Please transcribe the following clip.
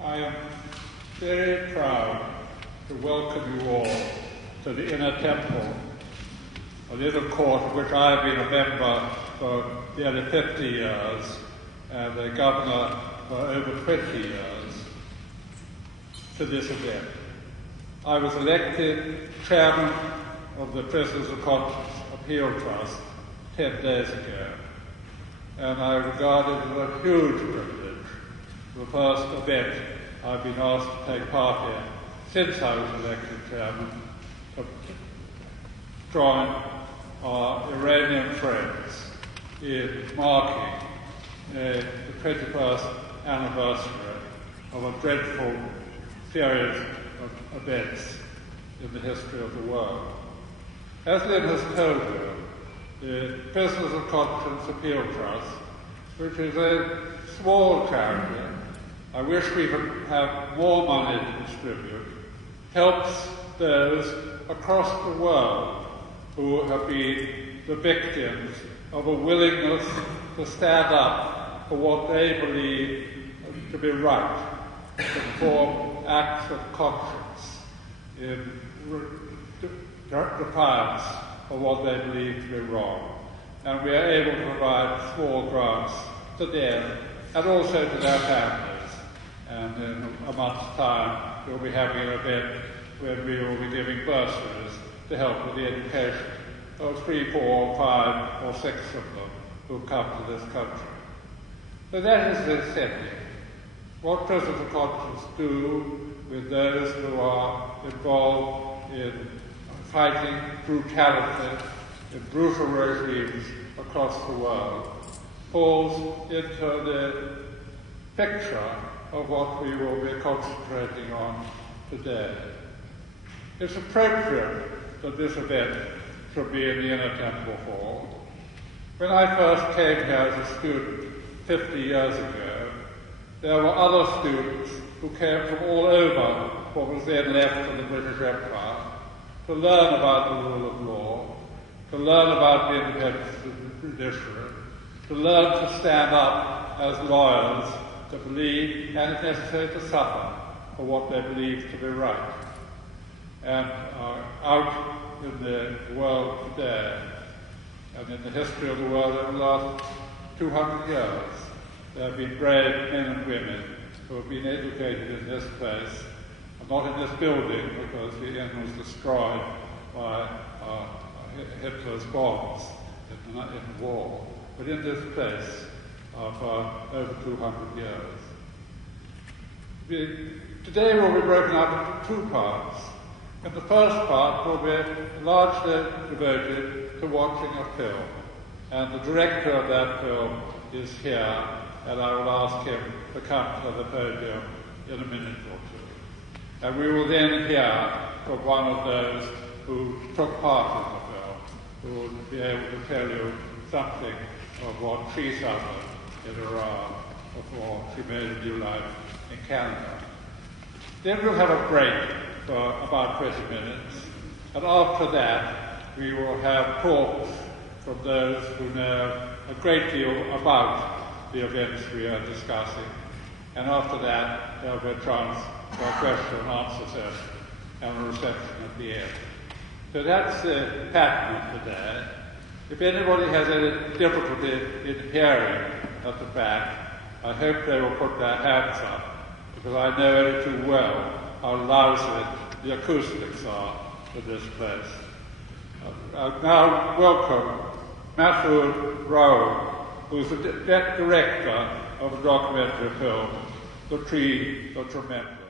I am very proud to welcome you all to the Inner Temple, a little court of which I have been a member for nearly 50 years and a governor for over 20 years, to this event. I was elected chairman of the Prisoners of Conscience Appeal Trust 10 days ago, and I regard it as a huge privilege, the first event I've been asked to take part in since I was elected chairman, to join our Iranian friends in marking the 21st anniversary of a dreadful series of events in the history of the world. As Lynn has told you, the Prisoners of Conscience Appeal Trust, which is a small charity, I wish we could have more money to distribute, helps those across the world who have been the victims of a willingness to stand up for what they believe to be right, to perform acts of conscience in defiance of what they believe to be wrong. And we are able to provide small grants to them and also to their families. And in a month's time, we'll be having an event where we will be giving bursaries to help with the education of 3, 4, 5, or 6 of them who come to this country. So that is the setting. What Prisoners of Conscience do with those who are involved in fighting brutality, in brutal regimes across the world, falls into the picture of what we will be concentrating on today. It's appropriate that this event should be in the Inner Temple Hall. When I first came here as a student 50 years ago, there were other students who came from all over what was then left of the British Empire to learn about the rule of law, to learn about the independence of the judiciary, to learn to stand up as lawyers, to believe, and if necessary, to suffer for what they believe to be right. And out in the world today, and in the history of the world over the last 200 years, there have been brave men and women who have been educated in this place, and not in this building, because the inn was destroyed by Hitler's bombs in the war, but in this place for over 200 years. Today will be broken up into 2 parts. In the first part will be largely devoted to watching a film, and the director of that film is here, and I will ask him to come to the podium in a minute or two. And we will then hear from one of those who took part in the film, who will be able to tell you something of what she suffered in Iran before she made a new life in Canada. Then we'll have a break for about 20 minutes, and after that we will have talks from those who know a great deal about the events we are discussing, and after that there will be a chance for a question and answer session and a reception at the end. So that's the pattern of today. If anybody has any difficulty in hearing at the back, I hope they will put their hands up, because I know only too well how lousy the acoustics are in this place. I now welcome Masood Rao, who is the director of a documentary film, The Tree, The Tremendous.